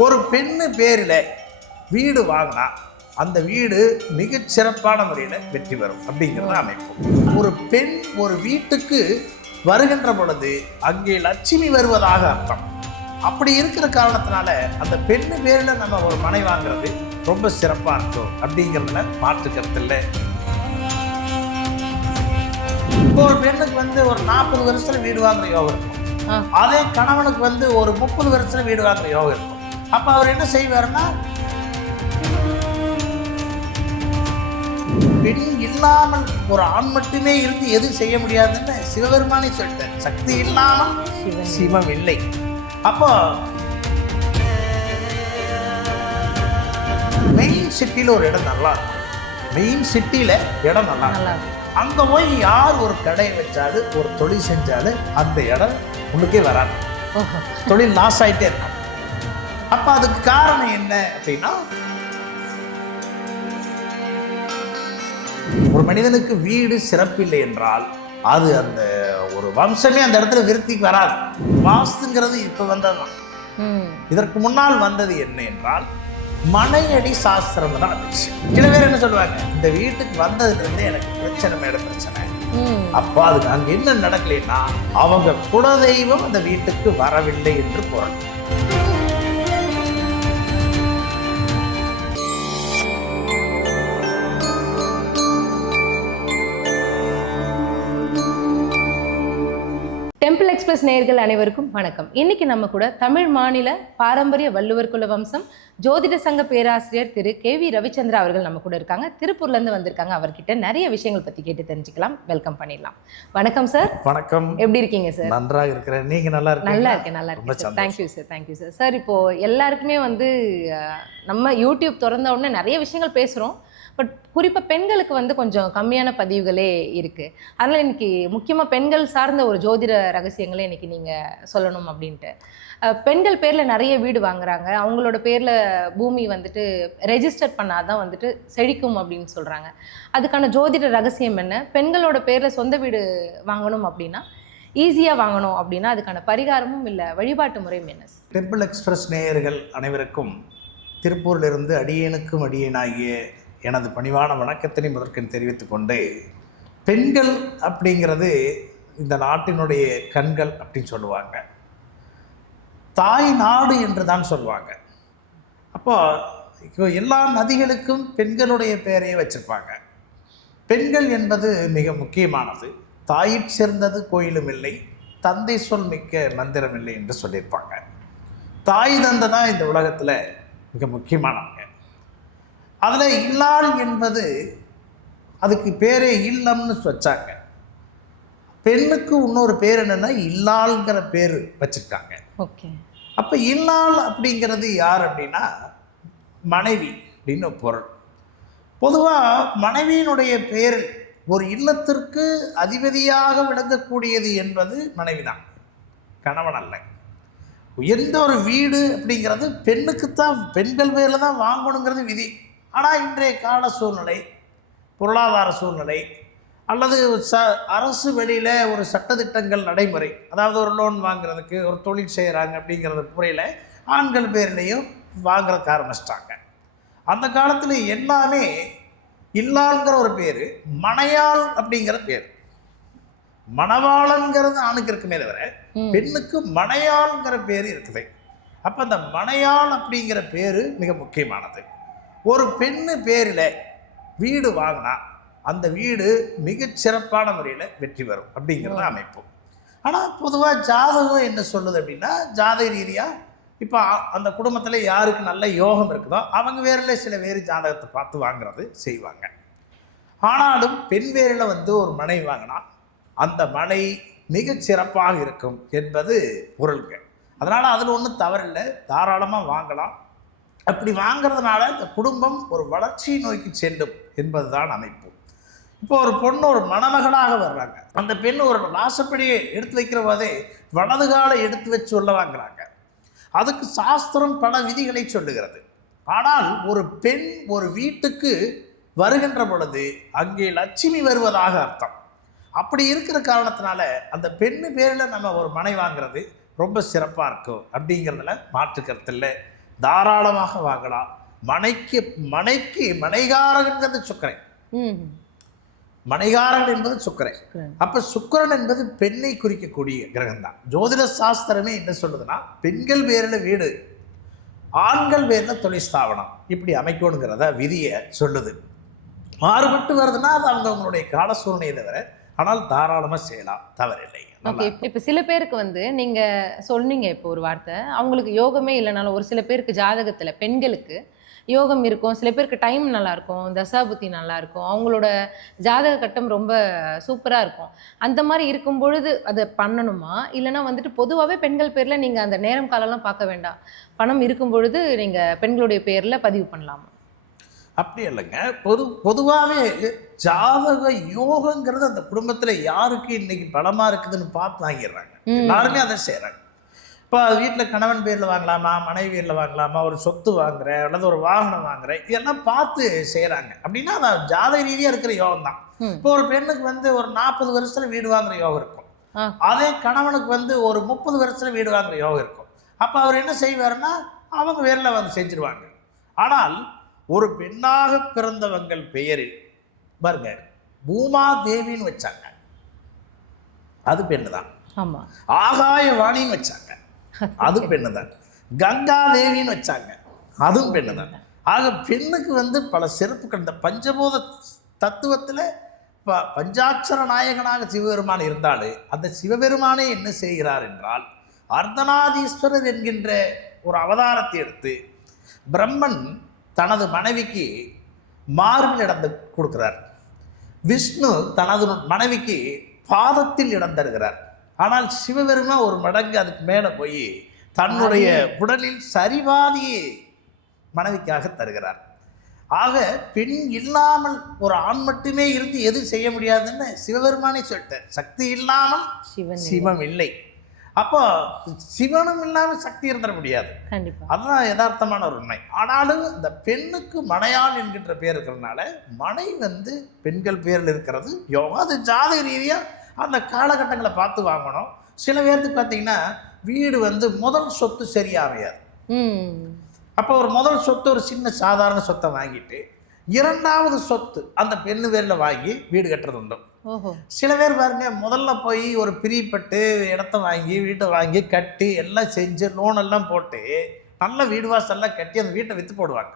ஒரு பெண்ணு பேரில் வீடு வாங்கினா அந்த வீடு மிகச்சிறப்பான முறையில் வெற்றி பெறும் அப்படிங்கிறத அமைப்பு. ஒரு பெண் ஒரு வீட்டுக்கு வருகின்ற பொழுது அங்கே லட்சுமி வருவதாக அர்த்தம். அப்படி இருக்கிற காரணத்தினால அந்த பெண்ணு பேரில் நம்ம ஒரு மனை வாங்குறது ரொம்ப சிறப்பாக இருக்கும் அப்படிங்கிறதுல மாற்றுக்கிறது இல்லை. இப்போ ஒரு பெண்ணுக்கு ஒரு 40 வருஷத்துல வீடு வாங்குற யோகம் இருக்கும். அதே கணவனுக்கு ஒரு 30 வருஷத்துல வீடு வாங்குற யோகம் இருக்கும். அப்ப அவர் என்ன செய்வாருன்னா, பெண் இல்லாமல் ஒரு ஆண் மட்டுமே இருந்து எதுவும் செய்ய முடியாதுன்னு சிவபெருமானே சொல்லிட்டார். சக்தி இல்லாமல் சிவம் இல்லை. அப்போ மெயின் சிட்டியில ஒரு இடம் நல்லா இருக்கும். மெயின் சிட்டியில இடம் நல்லா இருக்கும். அங்க போய் யார் ஒரு கடை வச்சாலும் ஒரு தொழில் செஞ்சாலும் அந்த இடம் உனக்கே வராது. தொழில் லாஸ் ஆகிட்டே இருக்கும். அப்ப அதுக்கு காரணம் என்ன அப்படின்னா, ஒரு மனிதனுக்கு வீடு சிறப்பில்லை என்றால் அது அந்த ஒரு வம்சமே அந்த இடத்துல விருத்திக்கு வராது. வாஸ்துங்கிறது இப்ப வந்ததுதான். இதற்கு முன்னால் வந்தது என்ன என்றால் மனையடி சாஸ்திரம் தான் வந்துச்சு. சில பேர் என்ன சொல்லுவாங்க, இந்த வீட்டுக்கு வந்ததுல இருந்து எனக்கு பிரச்சனை மேல பிரச்சனை. அப்போ அதுக்கு அங்க என்ன நடக்கலைன்னா அவங்க குலதெய்வம் அந்த வீட்டுக்கு வரவில்லை என்று பொருள். டெம்பிள் எக்ஸ்பிரஸ் நேயர்கள் அனைவருக்கும் வணக்கம். இன்னைக்கு நம்ம கூட தமிழ் மாநில பாரம்பரிய வள்ளுவர் குல வம்சம் ஜோதிட சங்க பேராசிரியர் திரு KV ரவிச்சந்திரா அவர்கள் நம்ம கூட இருக்காங்க. திருப்பூர்ல இருந்து வந்திருக்காங்க. அவர்கிட்ட நிறைய விஷயங்கள் பத்தி கேட்டு தெரிஞ்சுக்கலாம். வெல்கம் பண்ணிடலாம். வணக்கம் சார். வணக்கம். எப்படி இருக்கீங்க சார்? நன்றாக இருக்கிறேன். நீங்க நல்லா இருக்கீங்க? நல்லா இருக்கேன் sir. Thank you sir. Thank you sir. Sir, இப்போ எல்லாருக்குமே நம்ம யூடியூப் திறந்த உடனே நிறைய விஷயங்கள் பேசுறோம். பட் குறிப்பாக பெண்களுக்கு கொஞ்சம் கம்மியான பதிவுகளே இருக்குது. அதனால் இன்னைக்கு முக்கியமாக பெண்கள் சார்ந்த ஒரு ஜோதிட ரகசியங்களே இன்னைக்கு நீங்கள் சொல்லணும் அப்படின்ட்டு. பெண்கள் பேரில் நிறைய வீடு வாங்குறாங்க. அவங்களோட பேரில் பூமி ரெஜிஸ்டர் பண்ணாதான் செழிக்கும் அப்படின்னு சொல்கிறாங்க. அதுக்கான ஜோதிட ரகசியம் என்ன? பெண்களோட பேரில் சொந்த வீடு வாங்கணும் அப்படின்னா ஈஸியாக வாங்கணும் அப்படின்னா அதுக்கான பரிகாரமும் இல்லை வழிபாட்டு முறையும் என்ன? டெம்பிள் எக்ஸ்பிரஸ் நேயர்கள் அனைவருக்கும் திருப்பூரிலிருந்து அடியேனுக்கும் அடியேனாகிய எனது பணிவான வணக்கத்தினை முதற்கண் தெரிவித்துக் கொண்டு, பெண்கள் அப்படிங்கிறது இந்த நாட்டினுடைய கண்கள் அப்படின்னு சொல்லுவாங்க. தாய் நாடு என்று தான் சொல்லுவாங்க. அப்போ எல்லா நதிகளுக்கும் பெண்களுடைய பெயரையே வச்சிருப்பாங்க. பெண்கள் என்பது மிக முக்கியமானது. தாயிற் சேர்ந்தது கோயிலும் இல்லை, தந்தை சொல் மிக்க மந்திரம் இல்லை என்று சொல்லியிருப்பாங்க. தாய் தந்தை தான் இந்த உலகத்தில் மிக முக்கியமானவங்க. அதில் இல்லாள் என்பது அதுக்கு பேரே இல்லம்னு வச்சாங்க. பெண்ணுக்கு இன்னொரு பேர் என்னென்னா இல்லாள்ங்கிற பேர் வச்சுருக்காங்க. ஓகே. அப்போ இல்லாள் அப்படிங்கிறது யார் அப்படின்னா மனைவி அப்படின்னு பொருள். பொதுவாக மனைவியினுடைய பேரில் ஒரு இல்லத்திற்கு அதிபதியாக விளங்கக்கூடியது என்பது மனைவி தான், கணவன் அல்ல. எந்த ஒரு வீடு அப்படிங்கிறது பெண்ணுக்குத்தான், பெண்கள் பேரில் தான் வாங்கணுங்கிறது விதி. ஆனால் இன்றைய கால சூழ்நிலை, பொருளாதார சூழ்நிலை அல்லது அரசு வெளியில் ஒரு சட்டத்திட்டங்கள் நடைமுறை, அதாவது ஒரு லோன் வாங்குறதுக்கு ஒரு தொழில் செய்கிறாங்க அப்படிங்கிறது முறையில் ஆண்கள் பேர்லேயும் வாங்குறதுக்கு ஆரம்பிச்சிட்டாங்க. அந்த காலத்தில் எல்லாமே இல்லாங்கிற ஒரு பேர், மனையாள் அப்படிங்கிற பேர். மணவாளங்கிறது ஆணுக்கு இருக்குமே தவிர பெண்ணுக்கு மனையாள்ங்கிற பேர் இருக்குது. அப்போ அந்த மனையாள் அப்படிங்கிற பேர் மிக முக்கியமானது. ஒரு பெண்ணு பேரில் வீடு வாங்கினா அந்த வீடு மிகச்சிறப்பான முறையில் வெற்றி பெறும் அப்படிங்கிறது அமைப்பு. ஆனால் பொதுவாக ஜாதகம் என்ன சொல்லுது அப்படின்னா, ஜாதக ரீதியாக இப்போ அந்த குடும்பத்தில் யாருக்கு நல்ல யோகம் இருக்குதோ அவங்க வேரில் சில வேறு ஜாதகத்தை பார்த்து வாங்குறது செய்வாங்க. ஆனாலும் பெண் வேரில் ஒரு மனை வாங்கினா அந்த மனை மிகச்சிறப்பாக இருக்கும் என்பது பொருளுங்க. அதனால் அதில் ஒன்றும் தவறில்லை, தாராளமாக வாங்கலாம். அப்படி வாங்கிறதுனால இந்த குடும்பம் ஒரு வளர்ச்சி நோக்கி செல்லும் என்பதுதான் அமைப்பு. இப்போ ஒரு பொண்ணு ஒரு மணமகளாக வர்றாங்க. அந்த பெண் ஒரு வாசப்படியை எடுத்து வைக்கிற போதே வலது காலை எடுத்து வச்சு உள்ள வாங்குறாங்க. அதுக்கு சாஸ்திரம் பல விதிகளை சொல்லுகிறது. ஆனால் ஒரு பெண் ஒரு வீட்டுக்கு வருகின்ற பொழுது அங்கே லட்சுமி வருவதாக அர்த்தம். அப்படி இருக்கிற காரணத்தினால அந்த பெண்ணு பேரில் நம்ம ஒரு மனை வாங்குறது ரொம்ப சிறப்பாக இருக்கும் அப்படிங்கிறதுல மாற்றுக்கருத்து இல்லை. தாராளமாக வாங்கலாம். மனைக்கு மனைகாரகன்கிறது சுக்கிரன். மனைகாரகன் என்பது சுக்கிரன். அப்ப சுக்கிரன் என்பது பெண்ணை குறிக்கக்கூடிய கிரகம் தான். ஜோதிட சாஸ்திரமே என்ன சொல்லுதுன்னா, பெண்கள் பேர்ல வீடு, ஆண்கள் பேர்ல தொழில் ஸ்தாபனம் இப்படி அமைக்கணுங்கிறத விதியை சொல்லுது. மாறுபட்டு வருதுன்னா அது அவங்களுடைய கால சூழ்நிலையை தவிர, ஆனால் தாராளமாக செய்யலாம், தவறில்லை. ஓகே, இப்போ சில பேருக்கு வந்து நீங்கள் சொன்னீங்க இப்போ ஒரு வார்த்தை, அவங்களுக்கு யோகமே இல்லைனாலும் ஒரு சில பேருக்கு ஜாதகத்தில் பெண்களுக்கு யோகம் இருக்கும், சில பேருக்கு டைம் நல்லாயிருக்கும், தசாபுத்தி நல்லாயிருக்கும், அவங்களோட ஜாதக கட்டம் ரொம்ப சூப்பராக இருக்கும். அந்த மாதிரி இருக்கும் பொழுது அதை பண்ணணுமா, இல்லைனா வந்துட்டு பொதுவாகவே பெண்கள் பேரில் நீங்கள் அந்த நேரம் காலம்லாம் பார்க்க வேண்டாம், பணம் இருக்கும் பொழுது நீங்கள் பெண்களுடைய பேரில் பதிவு பண்ணலாமா? அப்படி இல்லைங்க. பொதுவாகவே ஜாதக யோகங்கிறது அந்த குடும்பத்தில் யாருக்கு இன்னைக்கு பலமாக இருக்குதுன்னு பார்த்து வாங்கிடுறாங்க. எல்லாருமே அதை செய்கிறாங்க. இப்போ வீட்டில் கணவன் பேரில் வாங்கலாமா, மனைவி பேரில் வாங்கலாமா, ஒரு சொத்து வாங்குறேன் அல்லது ஒரு வாகனம் வாங்குறேன், இதெல்லாம் பார்த்து செய்கிறாங்க. அப்படின்னா அது ஜாதக ரீதியாக இருக்கிற யோகம் தான். இப்போ ஒரு பெண்ணுக்கு வந்து ஒரு 40 வருஷத்தில் வீடு வாங்குற யோகம் இருக்கும், அதே கணவனுக்கு வந்து ஒரு 30 வருஷத்தில் வீடு வாங்குற யோகம் இருக்கும். அப்போ அவர் என்ன செய்வாருன்னா அவங்க பேரில் வந்து செஞ்சிருவாங்க. ஆனால் ஒரு பெண்ணாக பிறந்தவங்கள் பெயரில் பாருங்க, பூமா தேவின்னு வச்சாங்க, அது பெண்ணு தான். ஆகாய வாணின்னு வச்சாங்க, அது பெண்ணு தான். கங்கா தேவின்னு வச்சாங்க, அதுவும் பெண்ணு தான். ஆக பெண்ணுக்கு வந்து பல சிறப்புகள். இந்த பஞ்சபூத தத்துவத்தில் பஞ்சாட்சர நாயகனாக சிவபெருமான் இருந்தாலும் அந்த சிவபெருமானே என்ன செய்கிறார் என்றால், அர்த்தநாதீஸ்வரர் என்கின்ற ஒரு அவதாரத்தை எடுத்து பிரம்மன் தனது மனைவிக்கு மார்பில் இடம் கொடுக்கிறார், விஷ்ணு தனது மனைவிக்கு பாதத்தில் இடம் தருகிறார். ஆனால் சிவபெருமான் ஒரு மடங்கு அதுக்கு மேலே போய் தன்னுடைய உடலில் சரிபாதியை மனைவிக்காக தருகிறார். ஆக பெண் இல்லாமல் ஒரு ஆண் மட்டுமே இருந்து எது செய்ய முடியாதுன்னு சிவபெருமானே சொல்லிட்டார். சக்தி இல்லாமல் சிவம் இல்லை. அப்போ சிவனும் இல்லாமல் சக்தி இருந்துட முடியாது. அதுதான் யதார்த்தமான ஒரு உண்மை. ஆனாலும் இந்த பெண்ணுக்கு மனையாள் என்கின்ற பேர் இருக்கிறதுனால மனை வந்து பெண்கள் பேரில் இருக்கிறது யோகம். அது ஜாதக ரீதியாக அந்த காலகட்டங்களை பார்த்து வாங்கணும். சில பேருக்கு பார்த்தீங்கன்னா வீடு வந்து முதல் சொத்து சரியாமையாது. அப்போ ஒரு முதல் சொத்து ஒரு சின்ன சாதாரண சொத்தை வாங்கிட்டு இரண்டாவது சொத்து அந்த பெண்ணு பேரில் வாங்கி வீடு கட்டுறது உண்டு. சில பேர் பாருங்க, முதல்ல போய் ஒரு பிரிப்பட்டு இடத்த வாங்கி வீட்டை வாங்கி கட்டி எல்லாம் செஞ்சு லோன் எல்லாம் போட்டு நல்ல வீடு வாசல்லாம் கட்டி அந்த வீட்டை விற்று போடுவாங்க.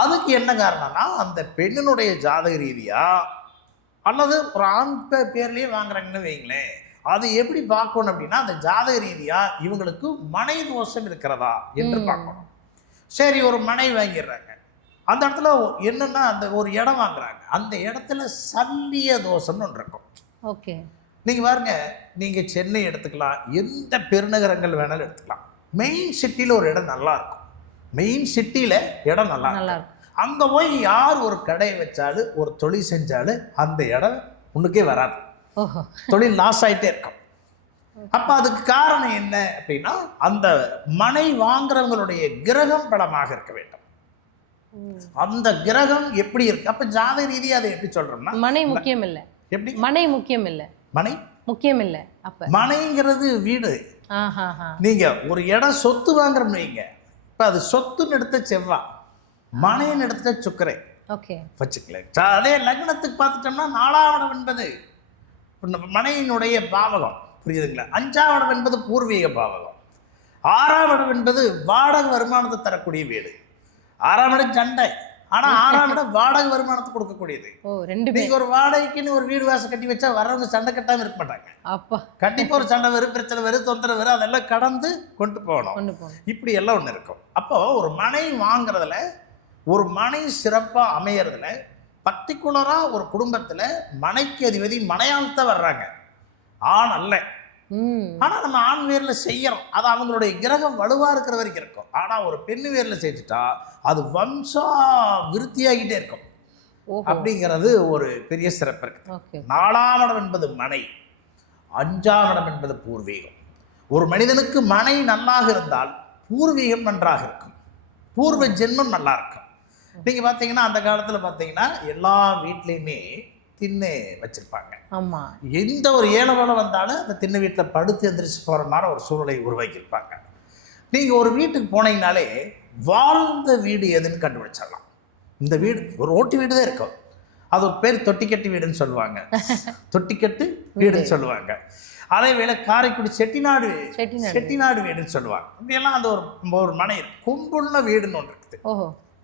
அதுக்கு என்ன காரணம்னா, அந்த பெண்ணினுடைய ஜாதக ரீதியா அல்லது ஒரு ஆண் பேர்லயே வாங்குறாங்கன்னு வைங்களேன், அது எப்படி பார்க்கணும் அப்படின்னா, அந்த ஜாதக ரீதியா இவங்களுக்கு மனை தோஷம் இருக்கிறதா என்று பார்க்கணும். சரி, ஒரு மனை வாங்கிடுறாங்க, அந்த இடத்துல என்னன்னா அந்த ஒரு இடம் வாங்குறாங்க, அந்த இடத்துல சல்லிய தோஷம்னு ஒன்று இருக்கும். ஓகே, நீங்க பாருங்க, நீங்க சென்னை எடுத்துக்கலாம், எந்த பெருநகரங்கள் வேணாலும் எடுத்துக்கலாம். மெயின் சிட்டியில் ஒரு இடம் நல்லா இருக்கும், மெயின் சிட்டியில் இடம் நல்லா இருக்கும். அங்கே போய் யார் ஒரு கடையை வச்சாலும் ஒரு தொழில் செஞ்சாலும் அந்த இடம் உனக்கே வராது, தொழில் லாஸ் ஆகிட்டே இருக்கும். அப்போ அதுக்கு காரணம் என்ன அப்படின்னா, அந்த மனை வாங்குறவங்களுடைய கிரகம் பலமாக இருக்க வேண்டும். அந்த கிரகம் எப்படி இருக்கு? அப்ப ஜாதக ரீதியா அதை எப்படி சொல்றோம்னா, மனை முக்கியம் இல்ல. எப்படி மனை முக்கியம் இல்ல? மனை முக்கியம் இல்ல. அப்ப மனைங்கிறது வீடு. நீங்க ஒரு இடம் சொத்து வாங்குறோம்னு வைங்க, இப்ப அது சொத்துன்னு எடுத்த செவ்வாய், மனைன்னு எடுத்த சுக்கிரன் வச்சுக்கல. அதே லக்னத்துக்கு பார்த்துட்டோம்னா 4ஆம் இடம் என்பது மனையினுடைய பாவகம், புரியுதுங்களா? 5ஆம் இடம் என்பது பூர்வீக பாவகம், 6ஆம் இடம் என்பது வாடகை வருமானத்தை தரக்கூடிய வீடு. 6ஆம் இடம் சண்டை, ஆனா 6ஆம் இடம் வாடகை வருமானத்தை கொடுக்கக்கூடியது. நீங்க ஒரு வாடகைக்குன்னு ஒரு வீடு வாசல் கட்டி வச்சா வரவங்க சண்டை கட்டாம இருக்க மாட்டாங்க. கண்டிப்பா ஒரு சண்டை வரும், பிரச்சனை வரும், தொந்தரவு வரும், அதெல்லாம் கடந்து கொண்டு போகணும். இப்படி எல்லாம் ஒண்ணு இருக்கும். அப்போ ஒரு மனை வாங்குறதுல, ஒரு மனை சிறப்பா அமையறதுல, பர்டிகுலரா ஒரு குடும்பத்துல மனைக்கு அதிபதி மனையால் தான் வர்றாங்க, ஆண் அல்ல. ஆனா நம்ம ஆண் வேர்ல செய்யறோம், அது அவங்களுடைய கிரகம் வலுவா இருக்கிற வரைக்கும் இருக்கும். ஆனா ஒரு பெண்ணு வேர்ல செஞ்சுட்டா அது வம்சா விருத்தியாகிட்டே இருக்கும். அப்படிங்கிறது ஒரு பெரிய சிறப்பு இருக்கு. 4ஆம் இடம் என்பது மனை, 5ஆம் இடம் என்பது பூர்வீகம். ஒரு மனிதனுக்கு மனை நல்லாக இருந்தால் பூர்வீகம் நன்றாக இருக்கும், பூர்வ ஜென்மம் நல்லா இருக்கும். நீங்க பாத்தீங்கன்னா அந்த காலத்துல பாத்தீங்கன்னா எல்லா வீட்லயுமே திண்ணை வச்சிருப்பாங்க. எந்த ஒரு ஏழை வந்தாலும் அந்த திண்ணை வீட்டில் படுத்து எந்திரிச்சு போகிற மாதிரி ஒரு சூழலை உருவாக்கியிருப்பாங்க. நீங்கள் ஒரு வீட்டுக்கு போனீங்கனாலே வாழ்ந்த வீடு எதுன்னு கண்டுபிடிச்சிடலாம். இந்த வீடு ஒரு ஓட்டு வீடு தான் இருக்கும், அது ஒரு பேர் தொட்டிக்கட்டு வீடுன்னு சொல்லுவாங்க, தொட்டிக்கட்டு வீடுன்னு சொல்லுவாங்க. அதே வேளை காரைக்குடி செட்டிநாடு வீடுன்னு சொல்லுவாங்க. இப்படியெல்லாம் அந்த ஒரு மனை கொம்புள்ள வீடுன்னு ஒன்று இருக்குது.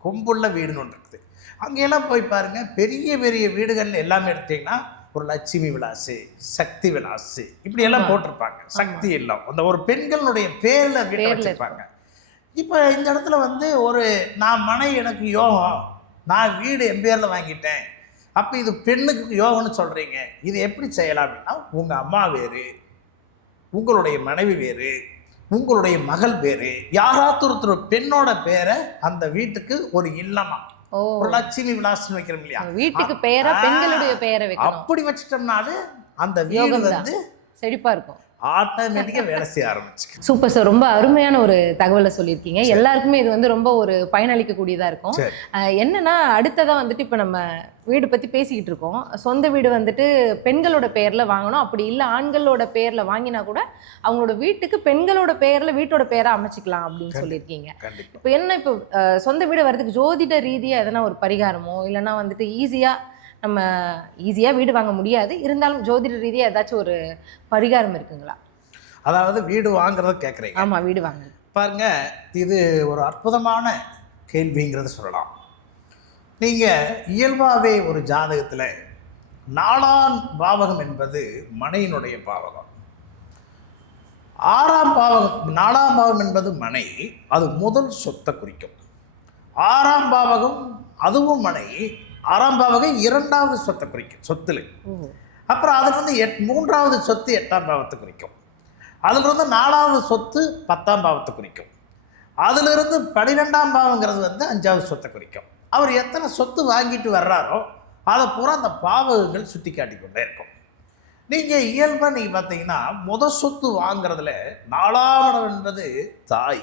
கொம்புள்ள வீடுன்னு ஒன்று இருக்குது. அங்கெல்லாம் போய் பாருங்க, பெரிய பெரிய வீடுகள் எல்லாமே எடுத்தீங்கன்னா ஒரு லட்சுமி விலாசு, சக்தி விலாசு இப்படி எல்லாம் போட்டிருப்பாங்க. சக்தி எல்லாம் அந்த ஒரு பெண்களுடைய பேரில் வீட்டை வச்சிருப்பாங்க. இப்போ இந்த இடத்துல வந்து நான் மனை எனக்கு யோகம், நான் வீடு என் பேரில் வாங்கிட்டேன், அப்போ இது பெண்ணுக்கு யோகம்னு சொல்கிறீங்க, இது எப்படி செய்யலாம் அப்படின்னா, உங்கள் அம்மா வேறு, உங்களுடைய மனைவி வேறு, உங்களுடைய மகள் வேறு, யாராவது ஒருத்தர் பெண்ணோட பேரை அந்த வீட்டுக்கு ஒரு இல்லமா ஒரு லட்சுமி விலாசம் வைக்கிறோம் இல்லையா, வீட்டுக்கு பேரா பெண்களுடைய பேரை வைக்கணும். அப்படி வச்சிட்டோம்னாலே அந்த வீடு வந்து செழிப்பா இருக்கும், ஆட்டோமேட்டிக்காக வேலை செய்ய ஆரம்பிச்சு. சூப்பர் சார், ரொம்ப அருமையான ஒரு தகவலை சொல்லியிருக்கீங்க. எல்லாருக்குமே இது வந்து ரொம்ப ஒரு பயனளிக்கக்கூடியதாக இருக்கும். என்னன்னா அடுத்ததாக வந்துட்டு இப்போ நம்ம வீடு பற்றி பேசிக்கிட்டு இருக்கோம். சொந்த வீடு வந்துட்டு பெண்களோட பேரில் வாங்கணும், அப்படி இல்லை ஆண்களோட பேரில் வாங்கினா கூட அவங்களோட வீட்டுக்கு பெண்களோட பேரில் வீட்டோட பேரை அமைச்சிக்கலாம் அப்படின்னு சொல்லியிருக்கீங்க. இப்போ என்ன, இப்போ சொந்த வீடு வர்றதுக்கு ஜோதிட ரீதியாக எதனா ஒரு பரிகாரமோ இல்லைன்னா வந்துட்டு நம்ம ஈஸியாக வீடு வாங்க முடியாது, இருந்தாலும் ஜோதிட ரீதியாக ஏதாச்சும் ஒரு பரிகாரம் இருக்குங்களா? அதாவது வீடு வாங்குறத கேட்குறீங்க? ஆமாம், வீடு வாங்க பாருங்க, இது ஒரு அற்புதமான கேள்விங்கிறத சொல்லலாம். நீங்கள் இயல்பாகவே ஒரு ஜாதகத்தில் 4ஆம் பாவகம் என்பது மனையினுடைய பாவகம், 6ஆம் பாவகம் 4ஆம் பாவகம் என்பது மனை, அது முதல் சொத்தை குறிக்கும். 6ஆம் பாவகம் அதுவும் மனை, 6ஆம் பாவகம் 2வது சொத்தை குறிக்கும், சொத்துல. அப்புறம் அதுல இருந்து 3வது சொத்து 8ஆம் பாவத்தை குறிக்கும். அதுல இருந்து 4வது சொத்து 10ஆம் பாவத்தை குறிக்கும். அதுல இருந்து 12ஆம் பாவங்கிறது வந்து 5வது சொத்தை குறிக்கும். அவர் எத்தனை சொத்து வாங்கிட்டு வர்றாரோ அதை பூரா அந்த பாவகங்கள் சுட்டி காட்டிக்கொண்டே இருக்கும். நீங்கள் இயல்பாக நீங்கள் பார்த்தீங்கன்னா முதல் சொத்து வாங்குறதுல 4ஆம் இடம் என்பது தாய்,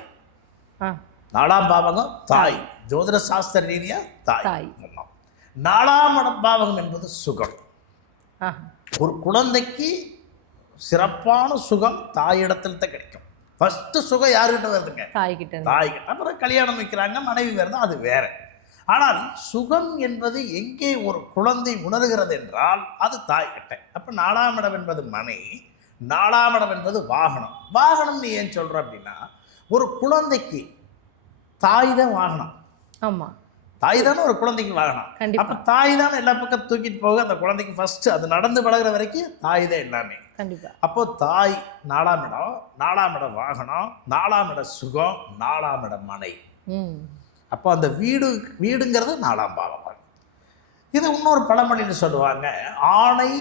4ஆம் பாவகம் தாய், ஜோதிட சாஸ்திர ரீதியாக தாய். 4ஆம் பாவகம் என்பது சுகம். ஒரு குழந்தைக்கு சிறப்பான சுகம் தாயிடத்துல தான் கிடைக்கும். ஃபர்ஸ்ட் சுகம் யாருக்கிட்ட வருதுங்க? தாய்கிட்ட. அப்புறம் கல்யாணம் வைக்கிறாங்க, மனைவி வருது, அது வேற. ஆனால் சுகம் என்பது எங்கே ஒரு குழந்தை உணர்கிறது என்றால் அது தாய்கிட்ட. அப்போ 4ஆம் இடம் என்பது மனை, 4ஆம் இடம் என்பது வாகனம். வாகனம் நீ ஏன் சொல்ற அப்படின்னா, ஒரு குழந்தைக்கு தாய் தான் வாகனம். ஆமாம், தாய் தானே ஒரு குழந்தைக்கு வாகனம். அப்போ தாய் தானே எல்லா பக்கம் தூக்கிட்டு போக அந்த குழந்தைக்கு ஃபர்ஸ்ட் அது நடந்து பழகிற வரைக்கும் தாய் தான் எல்லாமே. அப்போ தாய் 4ஆம் இடம், 4ஆம் இடம் வாகனம், 4ஆம் இடம் சுகம், 4ஆம் இடம் மனை. அப்போ அந்த வீடுங்கிறது 4ஆம் பாவம். இது இன்னொரு பழமொழின்னு சொல்லுவாங்க, ஆணை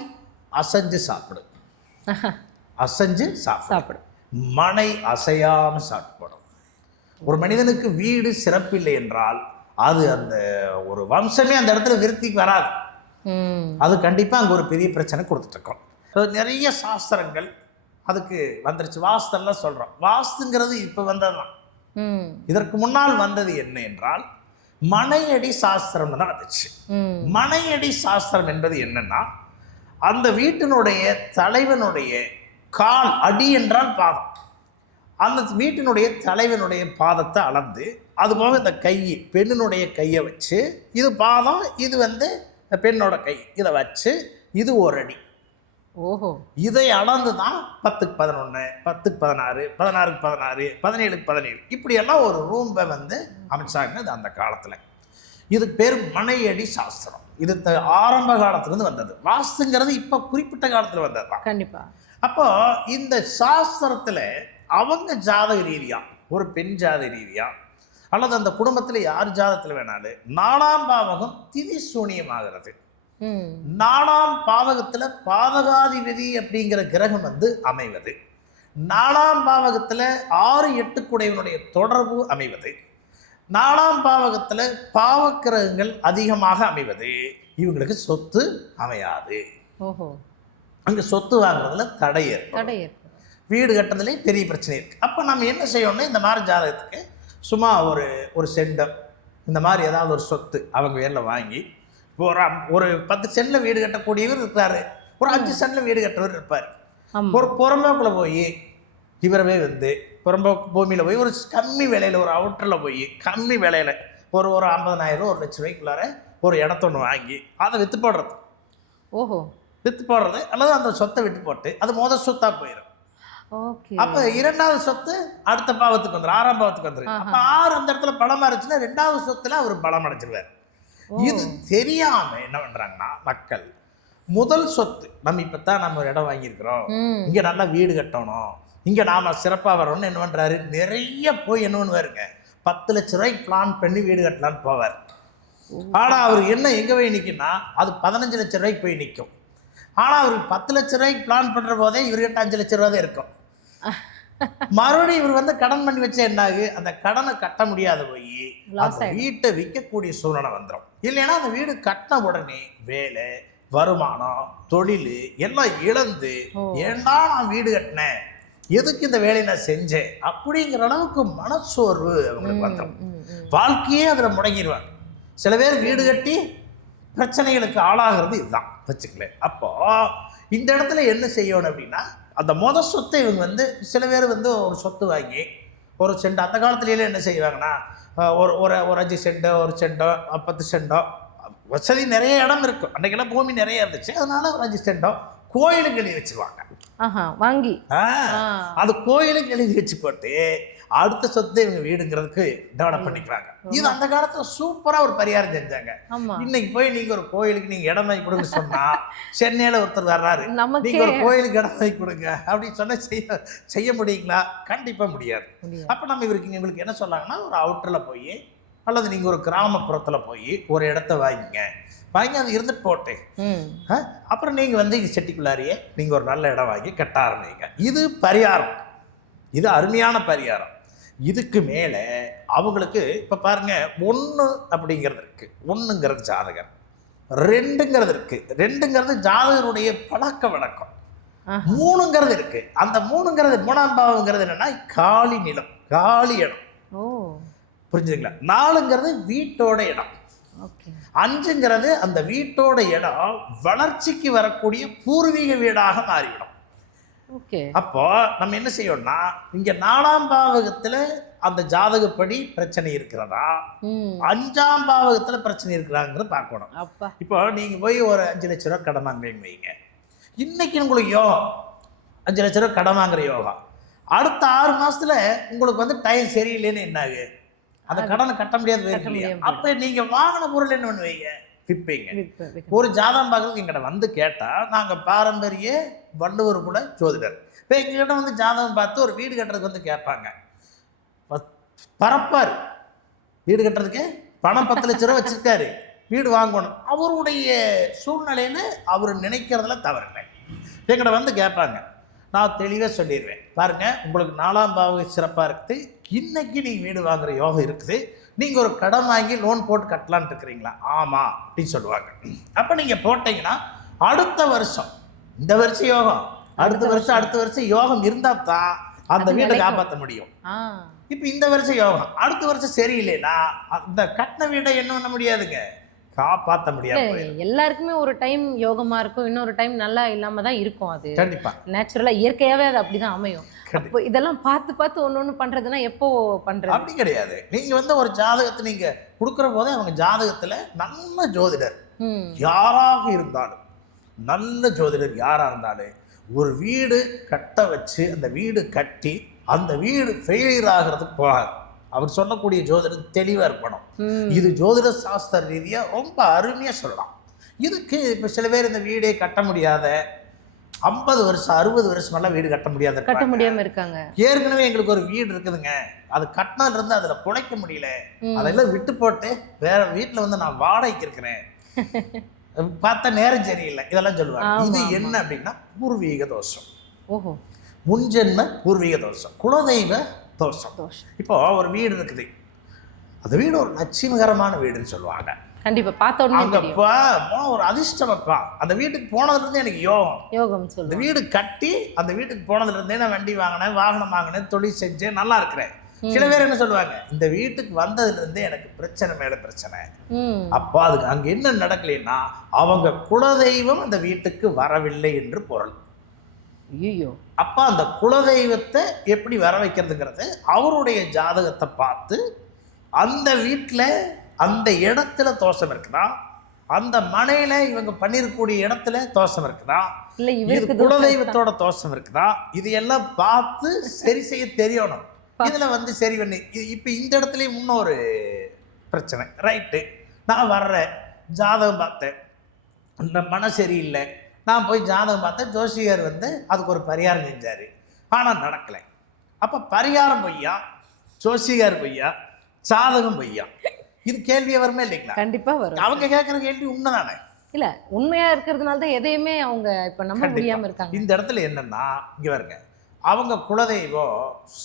அசைஞ்சு சாப்பிடு, அசைஞ்சு சாப்பிடு, மனை அசையாம சாப்பிடணும். ஒரு மனிதனுக்கு வீடு சிறப்பில்லை என்றால் அது அந்த ஒரு வம்சமே அந்த இடத்துல விருத்திக்கு வராது. அது கண்டிப்பாக அங்கே ஒரு பெரிய பிரச்சனை கொடுத்துட்ருக்கோம். நிறைய சாஸ்திரங்கள் அதுக்கு வந்துருச்சு. வாஸ்தெல்லாம் சொல்கிறோம். வாஸ்துங்கிறது இப்போ வந்ததுதான். இதற்கு முன்னால் வந்தது என்ன என்றால் மனையடி சாஸ்திரம் தான் வந்துச்சு. மனையடி சாஸ்திரம் என்பது என்னன்னா, அந்த வீட்டினுடைய தலைவனுடைய கால், அடி என்றால் பாதம், அந்த வீட்டினுடைய தலைவனுடைய பாதத்தை அளந்து, அதுபோக இந்த கை, பெண்ணினுடைய கையை வச்சு, இது பாதம், இது வந்து பெண்ணோட கை, இதை வச்சு இது ஒரு அடி. இதை அளந்து தான் 10க்கு 11, 10க்கு 16, 16க்கு 16, 17க்கு 17 இப்படியெல்லாம் ஒரு ரூம்பை வந்து அமைச்சாங்க அந்த காலத்தில். இதுக்கு பேர் மனையடி சாஸ்திரம். இது ஆரம்ப காலத்துலேருந்து வந்தது. வாஸ்துங்கிறது இப்போ குறிப்பிட்ட காலத்தில் வந்தது தான். கண்டிப்பாக. அப்போ இந்த சாஸ்திரத்தில் அவங்க ஜாதக ரீதியா, ஒரு பெண் ஜாதக ரீதியா அல்லது அந்த குடும்பத்தில் யார் ஜாதகத்தில் வேணாலும் 4ஆம் பாவகம் திதி சூனியமாகிறது. 4ஆம் பாவகத்தில் பாதகாதிபதி அப்படிங்கிற கிரகம் வந்து அமைவது, 4ஆம் பாவகத்தில் 6, 8 குடையவனுடைய தொடர்பு அமைவது, 4ஆம் பாவகத்தில் பாவக்கிரகங்கள் அதிகமாக அமைவது, இவங்களுக்கு சொத்து அமையாது. அங்கே சொத்து வாங்குறதுல தடை ஏற்படும். வீடு கட்டுறதுலேயே பெரிய பிரச்சனை இருக்குது. அப்போ நம்ம என்ன செய்யணும்னா, இந்த மாதிரி ஜாதகத்துக்கு சும்மா ஒரு செண்டம் இந்த மாதிரி ஏதாவது ஒரு சொத்து அவங்க பேரில் வாங்கி, ஒரு 10 சென்டில் வீடு கட்டக்கூடியவர் இருக்காரு, ஒரு 5 சென்டில் வீடு கட்டுறவர் இருப்பார். ஒரு புறம்போக்குள்ள போய் இவரவே வந்து ரொம்ப பூமியில் போய் ஒரு கம்மி விலையில் ஒரு அவுட்டரில் போய் கம்மி விலையில் ஒரு 50,000 ரூபா 1,00,000 ஒரு இடத்த ஒன்று வாங்கி அதை விற்று போடுறது. ஓஹோ. விற்று போடுறது அல்லது அந்த சொத்தை விட்டு போட்டு அது முதல் சொத்தாக போயிடும். ஓகே. அப்போ 2வது சொத்து அடுத்த பாவத்துக்கு வந்துடும், 6ஆம் பாவத்துக்கு வந்துடும். அப்போ 6 அந்த இடத்துல பலம் இருந்துச்சுன்னா 2வது சொத்துல அவர் பலம் அடைஞ்சிருவார். இது தெரியாம என்ன பண்றாங்கன்னா மக்கள் முதல் சொத்து நம்ம இப்பதான் நம்ம ஒரு இடம் வாங்கியிருக்கிறோம், இங்க நல்லா வீடு கட்டணும், இங்க நாம சிறப்பா வரணும்னு என்ன பண்றாரு, நிறைய போய் என்ன பண்ணுவாருங்க 10 லட்ச ரூபாய்க்கு பிளான் பண்ணி வீடு கட்டலான்னு போவார். ஆனா அவர் என்ன எங்க போய் நிற்குன்னா அது 15 லட்ச ரூபாய்க்கு போய் நிற்கும். ஆனா அவருக்கு 10 லட்ச ரூபாய்க்கு பிளான் பண்ற போதே இவர்கிட்ட 5 லட்ச ரூபா தான் இருக்கும். மறுபடியும் இவர் வந்து கடன் பண்ணி வச்சா என்னாகு, அந்த கடனை கட்ட முடியாத போய் அந்த வீட்டை விற்கக்கூடிய சூழ்நிலை வந்துடும். இல்லைன்னா அந்த வீடு கட்டின உடனே வேலை வருமானம் தொழில் எல்லாம் இழந்து ஏண்டா நான் வீடு கட்டினேன், எதுக்கு இந்த வேலையை நான் செஞ்சேன் அப்படிங்கிற அளவுக்கு மனச்சோர்வு அவங்களுக்கு வந்துடும். வாழ்க்கையே அதில் முடங்கிடுவாங்க. சில பேர் வீடு கட்டி பிரச்சனைகளுக்கு ஆளாகிறது இதுதான் வச்சுக்கல. அப்போ இந்த இடத்துல என்ன செய்யணும் அப்படின்னா அந்த மொதல் சொத்தை இவங்க வந்து சில பேர் வந்து ஒரு சொத்து வாங்கி ஒரு சென்ட் அந்த காலத்துலேயே என்ன செய்வாங்கன்னா ஒரு ஒரு 5 சென்டோ 1 சென்டோ 10 சென்டோ வசதி நிறைய இடம் இருக்கும். அன்றைக்கெல்லாம் பூமி நிறைய இருந்துச்சு, அதனால ஒரு 5 சென்டோ கோயிலுக்கு எழுதி வச்சிருவாங்க வாங்கி. அது கோயிலுக்கு எழுதி வச்சு போட்டு அடுத்த சொத்தை இவங்க வீடுங்கிறதுக்கு டெவலப் பண்ணிக்கிறாங்க. இது அந்த காலத்துல சூப்பரா ஒரு பரிகாரம் செஞ்சாங்க. இன்னைக்கு போய் நீங்க ஒரு கோயிலுக்கு நீங்க இடம் வாங்கி கொடுங்க சொன்னா சென்னையில ஒருத்தர் வர்றாரு, நீங்க ஒரு கோயிலுக்கு இடம் வாங்கி கொடுங்க அப்படின்னு சொன்னா செய்ய முடியுங்களா? கண்டிப்பா முடியாது. அப்ப நம்ம இவங்களுக்கு என்ன சொன்னாங்கன்னா ஒரு அவுட்டர்ல போய் அல்லது நீங்க ஒரு கிராமப்புறத்துல போய் ஒரு இடத்த வாங்கி அது இருந்துட்டு போட்டு அப்புறம் நீங்க வந்து செட்டிக்குள்ளாரியே நீங்க ஒரு நல்ல இடம் வாங்கி கட்ட ஆரம்பிங்க. இது பரிகாரம், இது அருமையான பரிகாரம். இதுக்கு மேலே அவங்களுக்கு இப்போ பாருங்க 1 அப்படிங்கிறது இருக்கு, 1ங்கிறது ஜாதகர், 2ங்கிறது இருக்கு, 2ங்கிறது ஜாதகருடைய பழக்க வழக்கம், 3ங்கிறது இருக்கு. அந்த 3ங்கிறது 3ஆம் பாவங்கிறது என்னன்னா காலி நிலம், காலி இடம். புரிஞ்சுதுங்களா? 4ங்கிறது வீட்டோட இடம், 5ங்கிறது அந்த வீட்டோட இடம் வளர்ச்சிக்கு வரக்கூடிய பூர்வீக வீடாக மாறிவிடும். அப்போ நம்ம என்ன செய்யணும்னா இங்க 4ஆம் பாவகத்துல அந்த ஜாதகப்படி பிரச்சனை இருக்கிறதா 5ஆம் பாவகத்துல பிரச்சனை இருக்கிறாங்கிறத பார்க்கணும். இப்போ நீங்க போய் ஒரு 5 லட்ச ரூபா கடன் வாங்குறீங்க வைங்க, இன்னைக்கு உங்களுக்கு யோகம் 5 லட்ச ரூபா கடன் வாங்குற யோகம், அடுத்த 6 மாசத்துல உங்களுக்கு வந்து டைம் சரியில்லைன்னு என்னாகு, அந்த கடனை கட்ட முடியாது போயிருக்கலையா? அப்ப நீங்க வாங்கின பொருள் என்ன பண்ணுவீங்க, விற்பீங்க. ஒரு ஜாதகம் பார்க்கறதுக்கு எங்கிட்ட வந்து கேட்டா நாங்க பாரம்பரிய வள்ளுவர் கூட ஜோதிடர், இப்போ எங்ககிட்ட வந்து ஜாதகம் பார்த்து ஒரு வீடு கட்டுறதுக்கு வந்து கேட்பாங்க. பரப்பாரு வீடு கட்டுறதுக்கு பணம் 10 லட்ச ரூபா வச்சிருக்காரு, வீடு வாங்கணும், அவருடைய சூழ்நிலையில அவர் நினைக்கிறதுல தவறில்லை. எங்கிட்ட வந்து கேட்பாங்க, நான் தெளிவாக சொல்லிடுவேன், பாருங்க உங்களுக்கு 4ஆம் பாவம் சிறப்பாக இருக்குது, இன்னைக்கு நீங்கள் வீடு வாங்குற யோகம் இருக்குது, நீங்கள் ஒரு கடன் வாங்கி லோன் போட்டு கட்டலான்ட்டு இருக்கிறீங்களா? ஆமாம் அப்படின்னு சொல்லுவாங்க. அப்போ நீங்கள் போட்டீங்கன்னா அடுத்த வருஷம், இந்த வருஷம் யோகம், அடுத்த வருஷம் யோகம் இருந்தால் தான் அந்த வீட்டை காப்பாற்ற முடியும். இப்போ இந்த வருஷம் யோகம், அடுத்த வருஷம் சரியில்லைன்னா அந்த கட்டின வீட்டை என்ன பண்ண முடியாதுங்க, காப்பாற்ற முடியாது. எல்லாருக்குமே ஒரு டைம் யோகமா இருக்கும், இன்னொரு டைம் நல்லா இல்லாம தான் இருக்கும். அது கண்டிப்பா நேச்சுரலா இயற்கையாவே அது அப்படிதான் அமையும். அப்போ இதெல்லாம் பார்த்து ஒன்னொன்னு பண்றதுன்னா எப்போ பண்றது அப்படி கிடையாது. நீங்க வந்து ஒரு ஜாதகத்தை நீங்க கொடுக்குற போதே அவங்க ஜாதகத்துல நல்ல ஜோதிடர் யாராக இருந்தாலும், நல்ல ஜோதிடர் யாரா இருந்தாலும் ஒரு வீடு கட்ட வச்சு அந்த வீடு கட்டி அந்த வீடு ஃபெயிலியர் ஆகிறதுக்கு போகாது. அவர் சொல்லக்கூடிய ஜோதிடம் தெளிவாக இருக்கணும். இது ஜோதிட சாஸ்திர ரீதியாக ரொம்ப அருமையாக சொல்லலாம். இதுக்கு இப்போ சில பேர் இந்த வீடே கட்ட முடியாத 50 வருஷம் 60 வருஷமெல்லாம் வீடு கட்ட முடியாம இருக்காங்க. ஏற்கனவே எங்களுக்கு ஒரு வீடு இருக்குதுங்க, அது கட்டினால இருந்து அதில் புழைக்க முடியல, அதெல்லாம் விட்டு போட்டு வேற வீட்டில் வந்து நான் வாடகைக்கு இருக்கிறேன், பார்த்தா நேரம் சரியில்லை, இதெல்லாம் சொல்லுவாங்க. இது என்ன அப்படின்னா பூர்வீக தோஷம். ஓஹோ, முன்ஜென்ம பூர்வீக தோஷம், குலதெய்வ தோஷம். இப்போ ஒரு வீடு இருக்குது, அந்த வீடு ஒரு லட்சுமிகரமான வீடுன்னு சொல்லுவாங்க. கண்டிப்பா பார்த்த உடனே அங்கப்பா ஒரு அதிர்ஷ்டமப்பா, அந்த வீட்டுக்கு போனதுல இருந்தே எனக்கு யோகம் சொல்லுங்க. இந்த வீடு கட்டி அந்த வீட்டுக்கு போனதுல இருந்தே நான் வண்டி வாங்கினேன், வாகனம் வாங்கினேன், தொழில் செஞ்சேன், நல்லா இருக்கிறேன். சில பேர் என்ன சொல்லுவாங்க, இந்த வீட்டுக்கு வந்ததுல இருந்தே எனக்கு பிரச்சனை மேல பிரச்சனை. அப்போ அதுக்கு அங்க என்ன நடக்கலைன்னா அவங்க குலதெய்வம் அந்த வீட்டுக்கு வரவில்லை என்று பொருள். ஐயோ. அப்போ அந்த குலதெய்வத்தை எப்படி வர வைக்கிறதுங்கிறது அவருடைய ஜாதகத்தை பார்த்து அந்த வீட்டில் அந்த இடத்துல தோஷம் இருக்குதா, அந்த மனையில் இவங்க பண்ணிருக்கக்கூடிய இடத்துல தோஷம் இருக்குதா, இல்ல இது இவருக்கு குலதெய்வத்தோட தோஷம் இருக்குதா, இது எல்லாம் பார்த்து சரி செய்ய தெரியணும். இதில் வந்து சரி பண்ணி இப்போ இந்த இடத்துலையும் இன்னொரு பிரச்சனை. ரைட்டு, நான் வர்றேன், ஜாதகம் பார்த்தேன், இந்த மன சரியில்லை, நான் போய் ஜாதகம் பார்த்தேன், ஜோசியர் வந்து அதுக்கு ஒரு பரிகாரம் செஞ்சார், ஆனால் நடக்கலை. அப்போ பரிகாரம் பொய்யா, ஜோசியர் பொய்யா, ஜாதகம் பொய்யா? இது கேள்வியே வருமே இல்லைங்களா? கண்டிப்பா வரும். அவங்க கேட்குற கேள்வி உண்மைதானே? இல்ல உண்மையா இருக்கிறதுனால தான் எதையுமே அவங்க இப்ப நம்ப முடியாம இருக்காங்க. இந்த இடத்துல என்னன்னா, இங்க பாருங்க, அவங்க குலதெய்வம்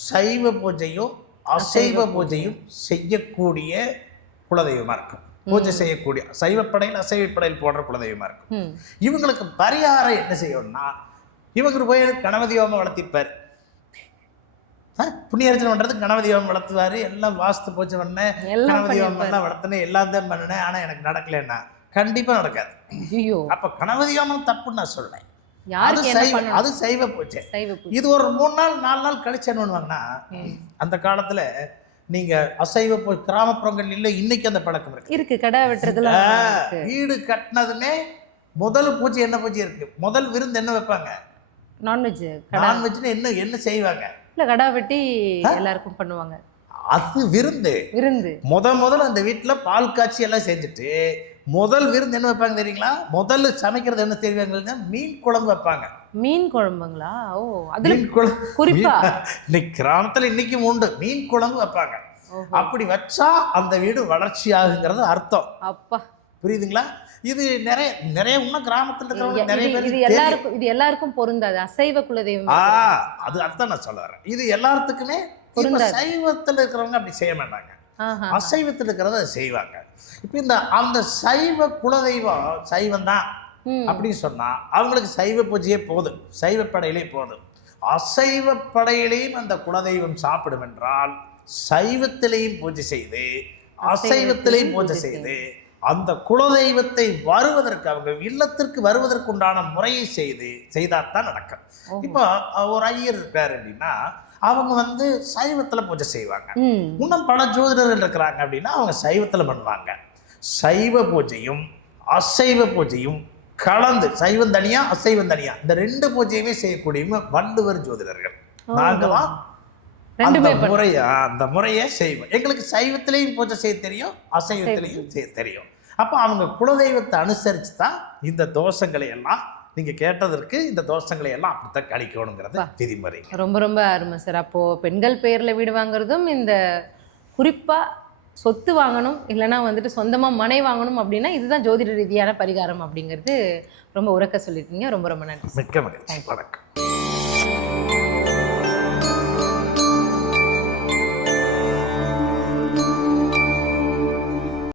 சைவ பூஜையும் அசைவ பூஜையும் செய்யக்கூடிய குலதெய்வமா இருக்கும். பூஜை செய்யக்கூடிய சைவப்படையில் அசைவப்படையில் போடுற குலதெய்வமா இருக்கும். இவங்களுக்கு பரிகாரம் என்ன செய்யணும்னா, இவங்க போய் கணபதி ஹோமம் வளர்த்திப்பார், புண்ணியர்ச்சனை பண்றதுக்கு கணபதி ஹோமம் வளர்த்துவாரு, எல்லாம் வாஸ்து பூஜை பண்ணேன், கணபதி ஹோமம் எல்லாம் வளர்த்தனேன், எல்லாம் தான் பண்ணினேன், ஆனா எனக்கு நடக்கலைன்னா கண்டிப்பா நடக்காது. ஐயோ, அப்ப கணபதி ஹோமம் தப்புன்னு நான் சொல்றேன். யாருக்கு அது சைவ பூஜை. சைவ பூஜை இது ஒரு 3 நாள் 4 நாள் கழிச்சு என்ன பண்ணுவாங்கன்னா, அந்த காலத்துல நீங்க அசைவ கிராமப்புறங்கள் இல்லை, இன்னைக்கு அந்த பழக்கம் இருக்கு. கடை வெட்டுறதுல வீடு கட்டினதுமே முதல் பூஜை என்ன பூஜை இருக்கு, முதல் விருந்து என்ன வைப்பாங்க? நான்வெஜ். நான்வெஜ்னு என்ன செய்வாங்க? இல்ல கடை வெட்டி எல்லாருக்கும் பண்ணுவாங்க. அது விருந்து. முதல்ல அந்த வீட்டுல பால் காய்ச்சி எல்லாம் செஞ்சுட்டு முதல் விருந்து என்ன வைப்பாங்க தெரியுங்களா? முதல்ல சமைக்கிறது என்ன தெரியுவாங்க? மீன் குழம்பு வைப்பாங்க. மீன் குழம்புங்களா? ஓ, அது மீன் குழம்பு குறிப்பா இன்னைக்கு கிராமத்துல இன்னைக்கும் உண்டு, மீன் குழம்பு வைப்பாங்க. அப்படி வச்சா அந்த வீடு வளர்ச்சி ஆகுங்கிறது அர்த்தம். அப்பா, புரியுதுங்களா? இது நிறைய இன்னும் கிராமத்துல இருக்கிறவங்க நிறைய பேர் இது எல்லாருக்கும் பொருந்தாது. அசைவ குலதெய்வம் அது அர்த்தம் நான் சொல்ல வரேன். இது எல்லாத்துக்குமே சைவத்துல இருக்கிறவங்க அப்படி செய்ய மாட்டாங்க, அசைவத்தில் இருக்கிறத செய்வாங்க. இப்ப அந்த சைவ குலதெய்வம் சைவம் தான் அப்படின்னு சொன்னா அவங்களுக்கு சைவ பூஜையே போதும், சைவ படையிலே போதும். அசைவ படையிலையும் அந்த குலதெய்வம் சாப்பிடும் என்றால் சைவத்திலையும் பூஜை செய்து அசைவத்திலையும் பூஜை செய்து அந்த குலதெய்வத்தை வருவதற்கு, அவங்க இல்லத்திற்கு வருவதற்கு உண்டான முறையை செய்தால்தான் நடக்கும். இப்போ ஒரு ஐயர் இருக்காரு அப்படின்னா அவங்க வந்து சைவத்துல பூஜை செய்வாங்க. இன்னும் பல ஜோதிடர்கள் இருக்கிறாங்க அப்படின்னா அவங்க சைவத்துல பண்ணுவாங்க. சைவ பூஜையும் அசைவ பூஜையும் கலந்து, சைவம் தனியா அசைவம் தனியா, இந்த 2 பூஜையுமே செய்யக்கூடிய வள்ளுவர் ஜோதிடர்கள் நாங்களாம். அந்த முறையை செய்வோம். எங்களுக்கு சைவத்திலையும் பூஜை செய்ய தெரியும், அசைவத்திலையும் செய்ய தெரியும். அப்போ அவங்க குலதெய்வத்தை அனுசரித்து தான் இந்த தோஷங்களை எல்லாம், நீங்க கேட்டதற்கு இந்த தோஷங்களை எல்லாம் அப்படித்தான் கழிக்கணுங்கிறது விதிமுறை. ரொம்ப ரொம்ப அருமை சார். அப்போ பெண்கள் பெயர்ல வீடு வாங்குறதும், இந்த குறிப்பா சொத்து வாங்கணும், இல்லைன்னா வந்துட்டு சொந்தமா மனை வாங்கணும் அப்படின்னா இதுதான் ஜோதிட ரீதியான பரிகாரம் அப்படிங்கிறது ரொம்ப உரக்க சொல்லியிருக்கீங்க. ரொம்ப ரொம்ப நன்றி. மிக்க மகிழ்ச்சி. வணக்கம்.